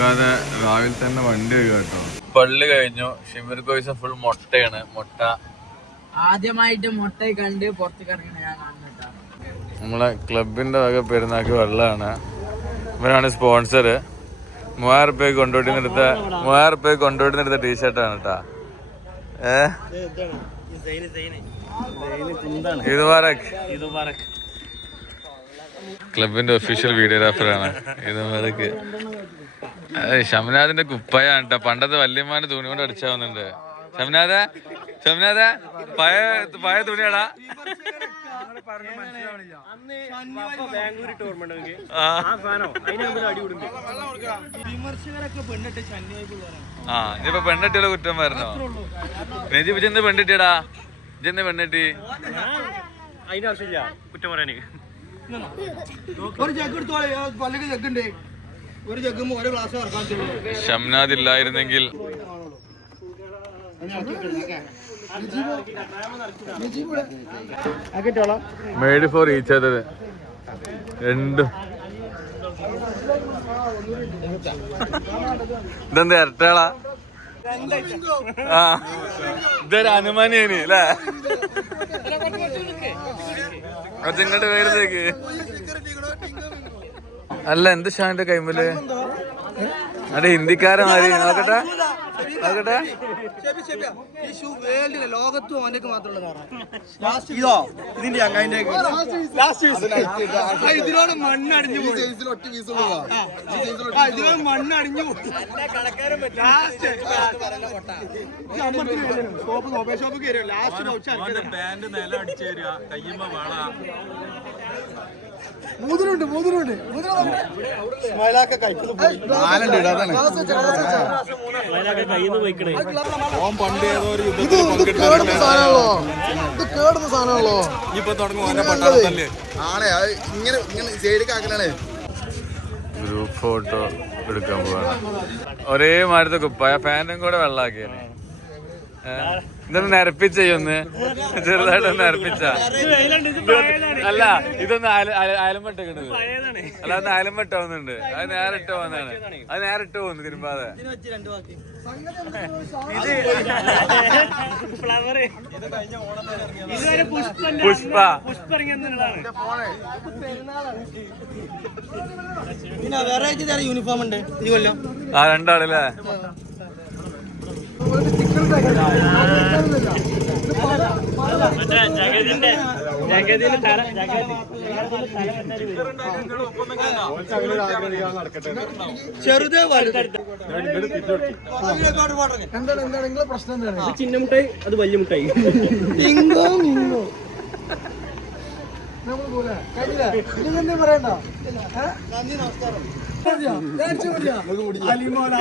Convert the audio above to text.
നിൽക്കാതെ രാവിലെ തന്നെ വണ്ടി വരിക കേട്ടോ. പള്ളി കഴിഞ്ഞു. ഷിമിർ കോയ്സ ഫുൾ മുട്ടയാണ്. മുട്ട ആദ്യമായിട്ട് മുട്ട കണ്ട് പുറത്തേക്ക് ഇറങ്ങണ ഞാൻ കാണുന്നുണ്ടാണ്. നമ്മളെ ക്ലബിന്റെ വക പെരുന്നാക്ക് വെള്ളമാണ്. ഇവരാണ് സ്പോൺസർ. 3000 രൂപയ്ക്ക് കൊണ്ടുപോയിട്ട് എടുത്ത ടീഷർട്ടാണ് കേട്ടാ. ക്ലബിന്റെ ഒഫീഷ്യൽ വീഡിയോഗ്രാഫറാണ് ഇതുമാരക്ക്. ഷംനാദിന്റെ കുപ്പായാണ് കേട്ടോ. പണ്ടത്തെ വല്യമ്മാന്റെ തുണി കൊണ്ട് അടിച്ചാവുന്നുണ്ട്. ഷംനാദ പഴയ തുണിയാടാ. ഇനിയിപ്പോ പെണ്ണെട്ടിയുള്ള കുറ്റം പറഞ്ഞോ? നെജി ചെന്ന് പെണ്ണിട്ടിയടാ. ഇജെന്ന് പെണ്ണിട്ടി. അതിന്റെ ആവശ്യമില്ല കുറ്റം പറയാന്. ഷംനാദ് ഇല്ലായിരുന്നെങ്കിൽ മെയ്ഡ് ഫോർ ഈച്ച് അതർ. രണ്ടും ഇതെന്താ ഇരട്ടകളാ? ഇതൊരു അനുമാനിയാണ് അല്ലേ? അതിങ്ങോട്ട് വരുന്നേക്ക്. അല്ല എന്ത് ഷാന്റെ കൈമല് അതെ ഹിന്ദിക്കാരെ മാറി. നോക്കട്ടെ ലോകത്തും അവന്റെ മാത്രമുള്ള ഇതിനോട് മണ്ണടിഞ്ഞു മണ്ണടിഞ്ഞു ഷോപ്പ് കയറിയോ ലാസ്റ്റ് നില അടിച്ചു തരിക. കയ്യുമ്പോ വള മൂതിരുണ്ട് പണ്ട് ഏതോ ഒരു യുദ്ധത്തിൽ സാധനമാണല്ലോ. ഇപ്പൊ തുടങ്ങും ഗ്രൂപ്പ് ഫോട്ടോ എടുക്കാൻ പോവാണ്. ഒരേ മാരത്തെ കുപ്പായ പാന്റും കൂടെ വെള്ളാക്കിയാണ്. ഇതൊന്ന് നിരപ്പിച്ചൊന്ന് ചെറുതായിട്ടൊന്ന് നിരപ്പിച്ച. അല്ല ഇതൊന്ന് അയലമ്പട്ടത്. അല്ല ഒന്ന് അയലമ്പട്ട പോകുന്നുണ്ട്. അത് നേരിട്ട് പോകുന്നതാണ്. അത് നേരിട്ട് പോകുന്നു തിരുമ്പാതെ. പുഷ്പ യൂണിഫോം ഉണ്ട് ഈ കൊല്ലം. ആ രണ്ടാളല്ലേ? ചെറുതേ ചിന്ന മുട്ടായി അത് വലിയ മുട്ടായി. പറയണ്ട. നന്ദി നമസ്കാരം. അലിമോൻ